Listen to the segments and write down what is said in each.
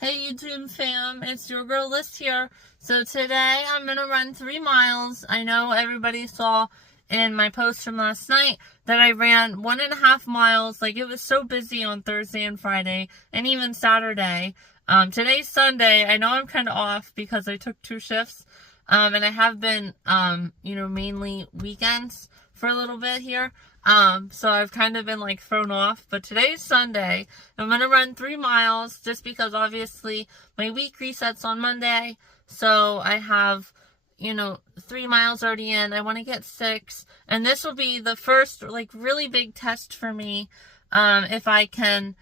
Hey YouTube fam, it's your girl Liz here. So today I'm gonna run 3 miles. I know everybody saw in my post from last night that I ran 1.5 miles. Like, it was so busy on Thursday and Friday and even Saturday. Today's Sunday. I know I'm kind of off because I took 2 shifts. And I have been, mainly weekends for a little bit here. So I've kind of been like thrown off, but today's Sunday. I'm going to run 3 miles just because obviously my week resets on Monday. So I have, 3 miles already in. I want to get 6, and this will be the first like really big test for me. If I can,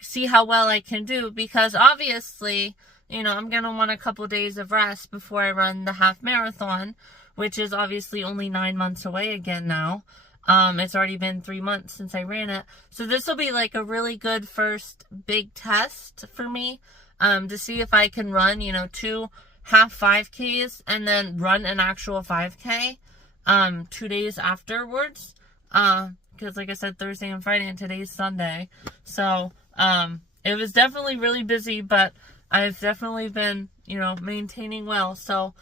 see how well I can do, because obviously, I'm going to want a couple days of rest before I run the half marathon, which is obviously only 9 months away again now. It's already been 3 months since I ran it. So this will be like a really good first big test for me, to see if I can run, 2 half 5Ks and then run an actual 5K, 2 days afterwards. Because like I said, Thursday and Friday, and today's Sunday. So, it was definitely really busy, but I've definitely been, maintaining well. So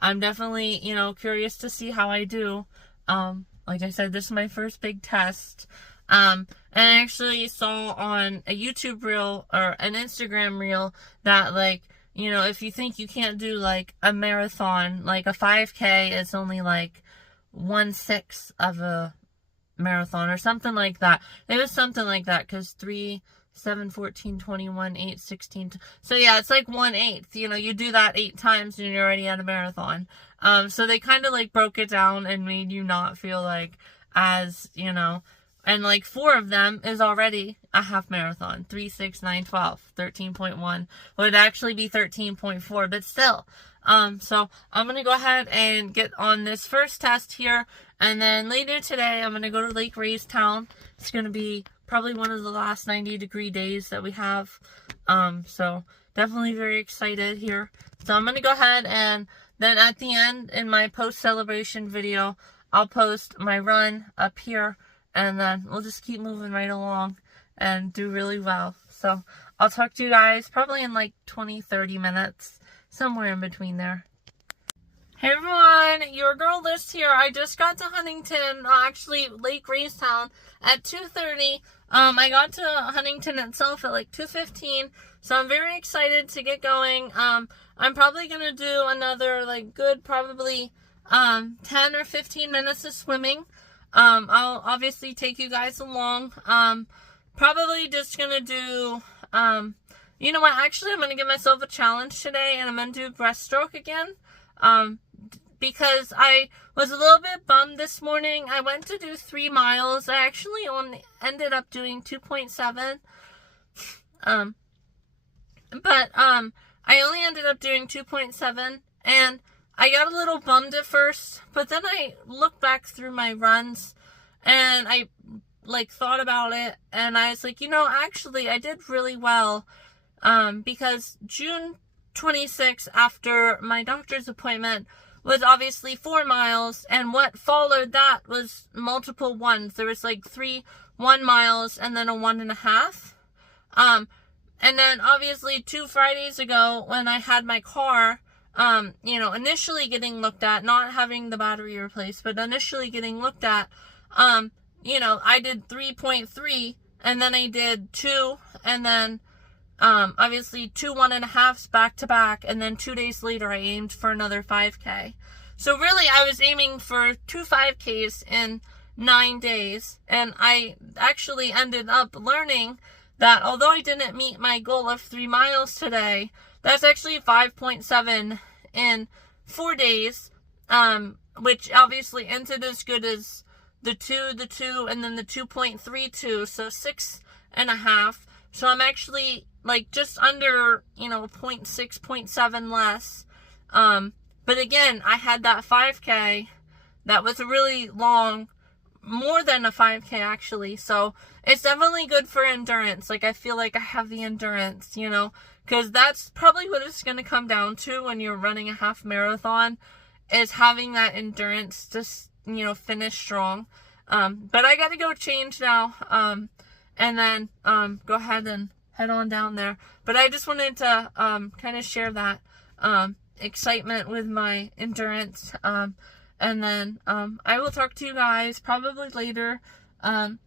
I'm definitely, curious to see how I do. Like I said, this is my first big test. And I actually saw on a YouTube reel or an Instagram reel that, like, if you think you can't do like a marathon, like a 5K is only like 1/6 of a marathon or something like that. It was something like that, because 3, 7, 14, 21, 8, 16. So yeah, it's like 1/8. You do that 8 times and you're already at a marathon. So they kind of like broke it down and made you not feel like as, and like 4 of them is already a half marathon. 3, 6, 9, 12, 13.1 would actually be 13.4, but still. So I'm going to go ahead and get on this first test here. And then later today, I'm going to go to Lake Raystown. It's going to be probably one of the last 90-degree days that we have. So definitely very excited here. So I'm going to go ahead, and then at the end in my post-celebration video, I'll post my run up here, and then we'll just keep moving right along and do really well. So I'll talk to you guys probably in like 20-30 minutes, somewhere in between there. Hey everyone, your girl Liz here. I just got to Huntington, actually Lake Raystown, at 2:30. I got to Huntington itself at like 2:15, so I'm very excited to get going. I'm probably gonna do another like good probably 10 or 15 minutes of swimming. I'll obviously take you guys along. Probably just gonna do you know what, actually I'm gonna give myself a challenge today, and I'm gonna do breaststroke again. Because I was a little bit bummed this morning. I went to do 3 miles. I actually only ended up doing 2.7. I only ended up doing 2.7, and I got a little bummed at first, but then I looked back through my runs, and I like thought about it, and I was like, actually I did really well, because June 26th, after my doctor's appointment, was obviously 4 miles, and what followed that was multiple ones. There was like 3 1 miles and then a 1.5. And then obviously 2 Fridays ago, when I had my car, initially getting looked at, not having the battery replaced, but initially getting looked at, I did 3.3, and then I did 2, and then obviously 2 1.5s back to back, and then 2 days later I aimed for another 5K. So really I was aiming for 2 5Ks in 9 days, and I actually ended up learning that although I didn't meet my goal of 3 miles today, that's actually 5.7 in 4 days, which obviously ended as good as the 2, and then the 2.32, so 6.5. So I'm actually like just under, 0.6, 0.7 less. But again, I had that 5K that was a really long, more than a 5K actually. So it's definitely good for endurance. Like, I feel like I have the endurance, because that's probably what it's going to come down to when you're running a half marathon, is having that endurance to, finish strong. But I got to go change now. And then go ahead and head on down there. But I just wanted to kind of share that excitement with my endurance. And then I will talk to you guys probably later. I'm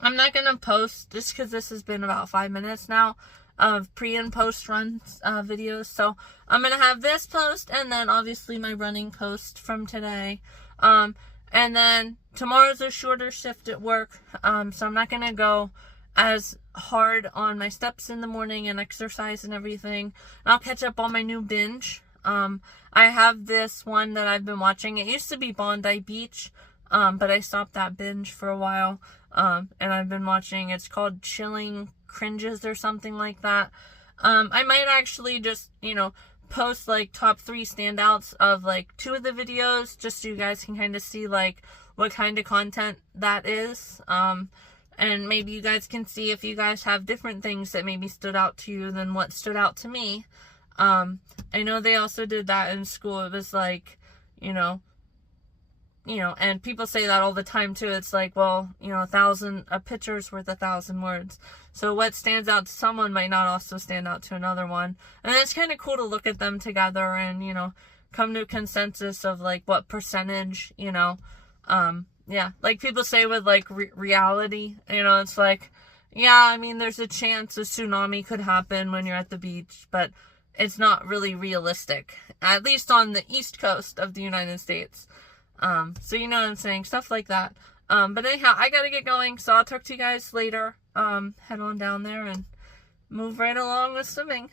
not going to post, just because this has been about 5 minutes now, of pre and post runs videos. So I'm going to have this post, and then obviously my running post from today. And then tomorrow's a shorter shift at work. So I'm not going to go as hard on my steps in the morning and exercise and everything. I'll catch up on my new binge. I have this one that I've been watching. It used to be Bondi Beach, but I stopped that binge for a while. And I've been watching, it's called Chilling Cringes or something like that. I might actually just, post like top 3 standouts of like 2 of the videos, just so you guys can kind of see like what kind of content that is. And maybe you guys can see if you guys have different things that maybe stood out to you than what stood out to me. I know they also did that in school. It was like, and people say that all the time too. It's like, well, a picture's worth 1,000 words. So what stands out to someone might not also stand out to another one. And it's kind of cool to look at them together and, come to a consensus of like what percentage, yeah, like people say with like reality, it's like, yeah, I mean, there's a chance a tsunami could happen when you're at the beach, but it's not really realistic, at least on the East Coast of the United States. So you know what I'm saying, stuff like that. But anyhow, I gotta get going, so I'll talk to you guys later. Head on down there and move right along with swimming.